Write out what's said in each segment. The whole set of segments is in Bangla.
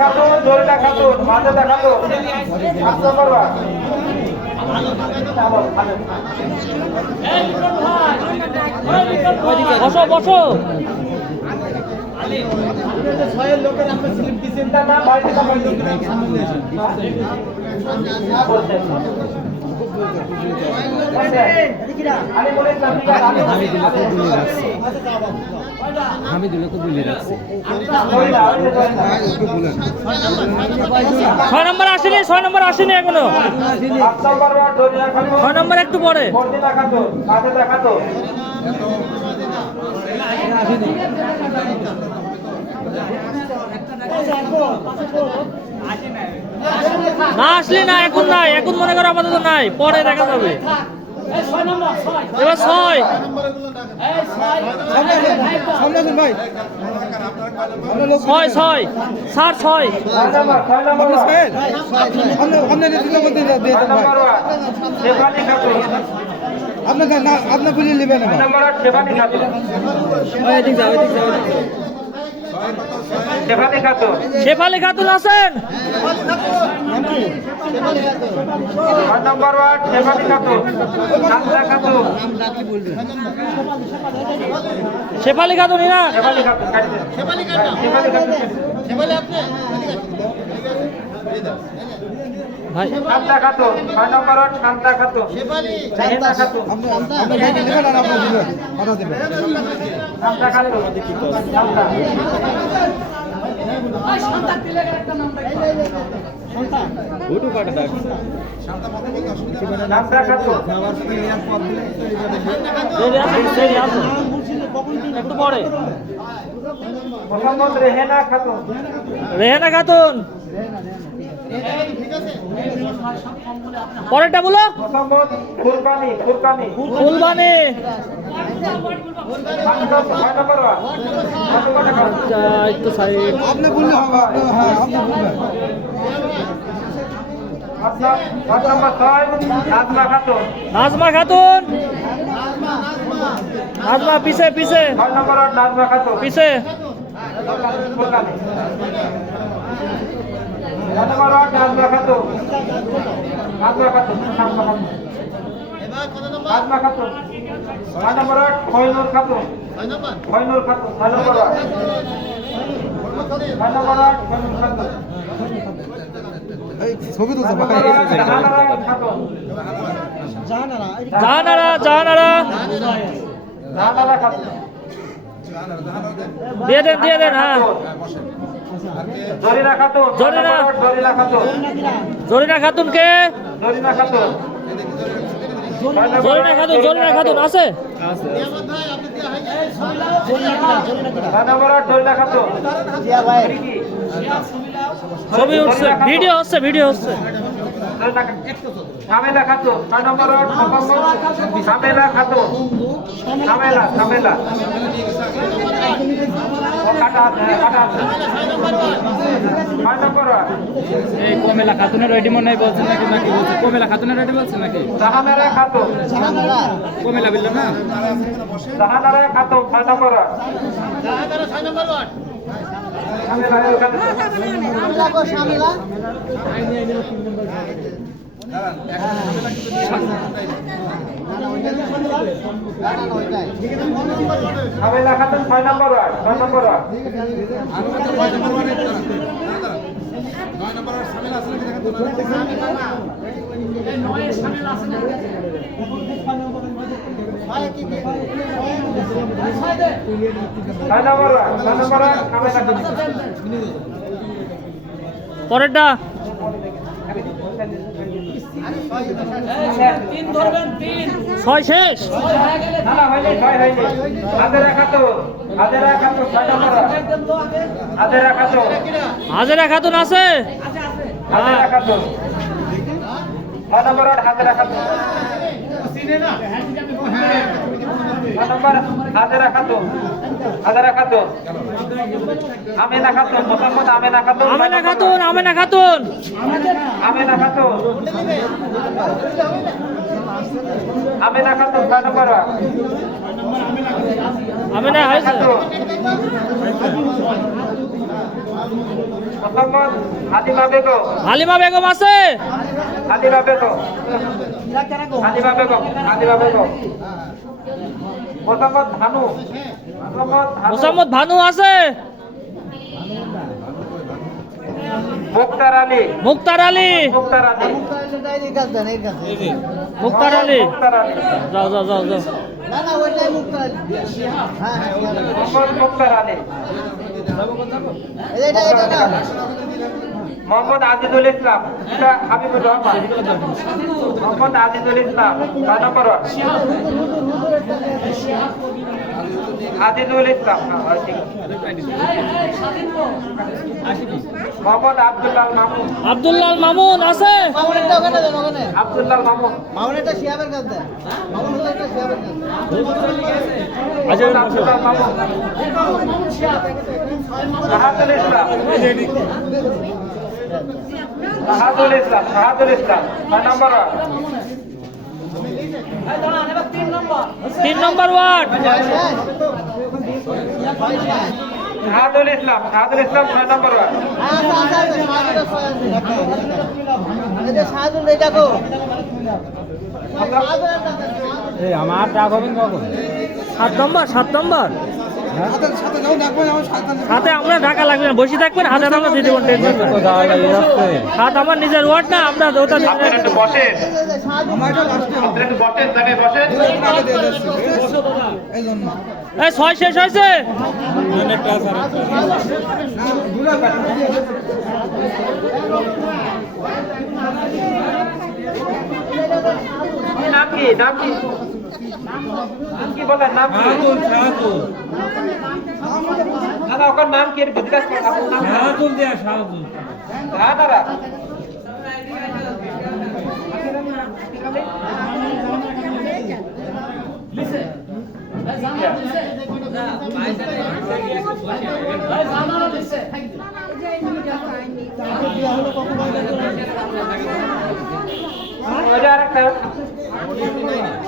খাতুন জরিনা খাতুন মাজেদা খাতুন পাঁচ নম্বর ওয়ার্ড বসো বসো। আমি ছয় নম্বর আসেনি ছয় নম্বর আসেনি এখনও। ছয় নম্বর একটু পরে। মর্জিনা খাতুন মাজেদা খাতুন না আসলে না এখন নাই এখন মনে করো আপাতত নাই পরে দেখা যাবে। এবার ছয়। ছয় ছয়। ছয়। না আপনার বলে নেবেন শেফালি খাতুন। শেফালি খাতুন শেফালি খাতুন আছেন? ছয় নম্বর ওয়ার্ড শেফালি খাতুন। শেফালি খাতুন ভাই শান্তা খাতুন ছয় নম্বর ওয়ার্ড শান্তা খাতুন শান্তা খাতুন শান্তা খাতুন শান্তা একটু পরে মোহাম্মদ রেহেনা খাতুন রেহানা খাতুন পরেরটা বলো। ফুলবানি খাতুন আচ্ছা, একটু সাইড আপনি বললে হবে হ্যাঁ আপনি বলবেন ছয় নাজমা খাতুন। নাজমা পিছে পিছে। নাজমা পিছে। ছবি তো জাহানারা জাহানারা দিয়ে দেন দিয়ে দেন হ্যাঁ। জরিনা খাতুন জরিনা। জরিনা খাতুন জরিনা খাতুন জরিনা খাতুন আছে? কি? ছবি উঠছে ভিডিও হচ্ছে ভিডিও হচ্ছে। সামেলা খাতুন ছয় নম্বর সামেলা খাতুন সামেলা সামেলা ও কাটা আছে হ্যাঁ, কাটা আছে ছয় নম্বর ওয়ার্ড এই কমেলা খাতুনের রেডি মনে হয় বলছেন নাকি নাকি বলছে কমেলা খাতুনের রেডি বলছেন নাকি জাহানারা খাতুন কমেলা বললাম না জাহানারা নম্বর খাতুন ছয় নম্বর ওয়ার্ড ছয় নম্বর ছয় নম্বর পরেরটা। ছয় শেষ। হাজারা খাতুন আছে? হাজারা খাতুন নম্বর ওয়ার্ড হাজারা খাতুন হাজারা খাতুন। আমেনা খাতুন মোহাম্মদ আমেনা খাতুন। আমেনা খাতুন আমেনা খাতুন। আমেনা খাতুন। আমিনা খাতুন ছয় নম্বর মোহাম্মদ হালিমা বেগম। হালিমা বেগম আছে। হালিমা বেগম। হালিমা বেগম হালিমা বেগম মোহাম্মদ ভানু মোহাম্মদ ভানু মোসাম্মদ ভানু। আছে? মুক্তার আলী। মুক্তার আলী। মুক্তার আলী। মুক্তার আলী। মুক্তার আলী। যাও যাও যাও যাও। মোহাম্মদ মুক্তার আলী। মোহাম্মদ আজিজুল ইসলাম হাবিবুর রহমান। মোহাম্মদ আজিজুল ইসলাম ছয় নম্বর। আজিজুল ইসলাম হ্যাঁ, আছে। মোহাম্মদ আব্দুল্লাহ মামুন। আব্দুল্লাহ মামুন আছে? আব্দুল্লাহ মামুন। মোহাম্মদ আব্দুল্লাহ মামুন শাহাদুল ইসলাম। শাহাদুল ইসলাম শাহাদুল ইসলাম ছয় নম্বর। তিন নম্বর ওয়ার্ড শাহাদুল ইসলাম শাহাদুল ইসলাম ছয় নম্বর ওয়ার্ড। আমার সাত নম্বর সাত নম্বর সাথে হাতে আমরা ঢাকা লাগবে না বসে থাকবেন হাতে আমরা দেবো হাত আমার নিজের ওয়ার্ড না আমরা ওটা আপনারা একটু বসেন। আপনারা একটু এই ছয় শেষ হয়েছে। নাম কি? নাম কি? নাম কি বলেন নাম কি? না না ওখান নাম কি জিজ্ঞাসা করেন আপনার নাম কি? হ্যাঁ দাদা ওই যে আরেকটা ওই যে আরেকটা দাদা। দুটো আছে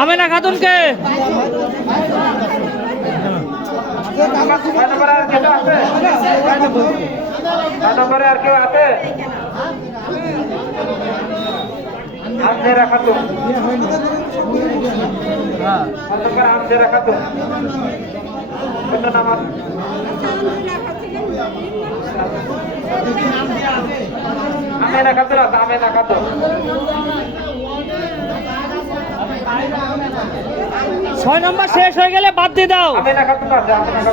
আমেনা খাতুনকে। আর কেউ আছে খাতুন। আমজেরা ছয় নম্বর শেষ হয়ে গেলে বাদ দিয়ে দাও।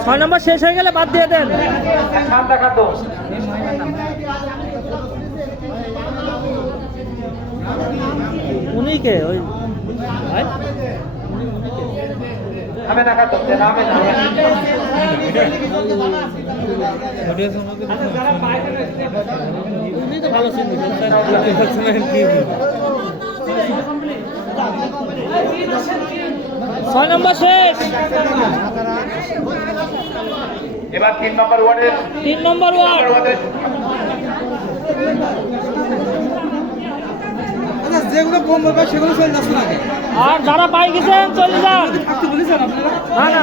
ছয় নম্বর শেষ হয়ে গেলে বাদ দিয়ে দেন। উনি কে? ওই তো ভালো ছয় নম্বর শেষ। এবার তিন নম্বর ওয়ার্ডের তিন নম্বর ওয়ার্ড। আচ্ছা যেগুলো কম ব্যাপার সেগুলো চলে যাচ্ছে নাকি আর যারা পাই গেছেন চলে যান। না না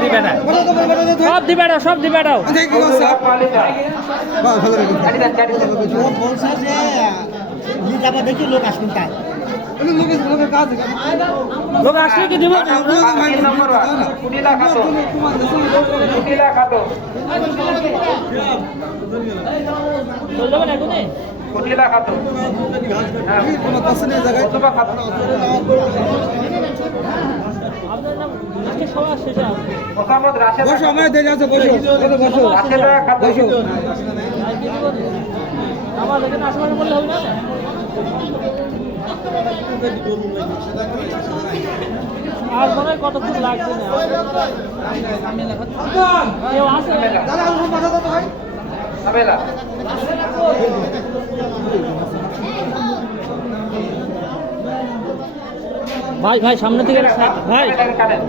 দিবে না। সব দিবে না সব দিবে দেখি লোক আসবেন তাই। কুটিলা খাতুন হ্যাঁ। কোনো কাছে নেই জায়গায় রাশেদ বসো আমার দেরি আছে বসো। বসো বসো? আমার এখানে আশেপাশে বললে হবে না? আর মনে হয় কতক্ষণ লাগবে না? কেউ ভাই ভাই ভাই সামনে থেকে ভাই। কাটেন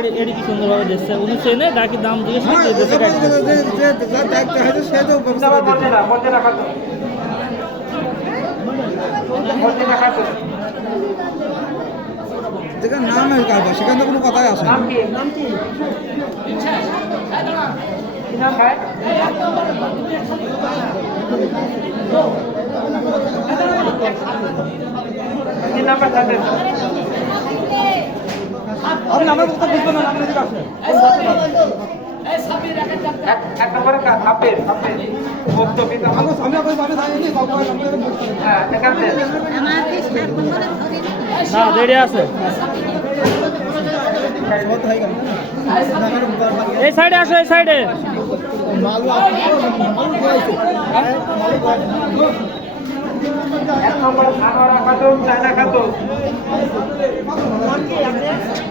এটা- কি সুন্দরভাবে দিচ্ছে উনি চেনে ডাকি দাম জিজ্ঞেস যেখানে নাম কারবার সেখানে তো কোনো কথাই আসে না ভাই তিন নাম্বার সাথে আপনি আমার কথা বুঝবেন না আপনি এদিকে আসেন এক এক নম্বরে কাজ সাব্বির সাব্বির চোদ্দ পিতা আমার সামনে করে পাবে তাই নিয়ে সব কথা সামনে করে বসে। হ্যাঁ না দেরি আছে এই সাইডে আসো এই সাইডে এক নম্বর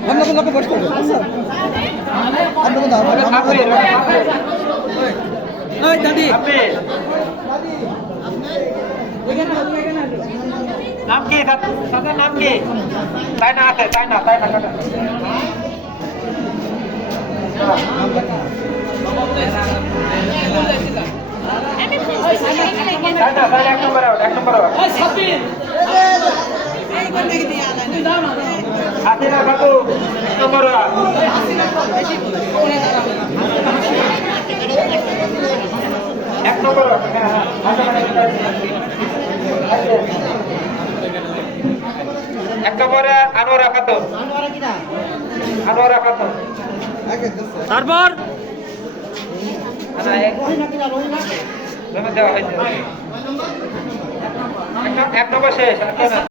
কোনো লোকে সাব্বির সাব্বির এই দাদি নাম কি সাথে নাম কি তাই না আছে তাই না তাই না কাটা তাই না তাই এক নম্বর আউট এক নম্বর আউট হাসিনা খাতুন এক নম্বর এক নম্বর আউট এক নম্বরে আনোয়ারা খাতুন আনোয়ারা খাতুন তারপর? জমা দেওয়া হয়েছে এক নম- এক নম্বর শেষ।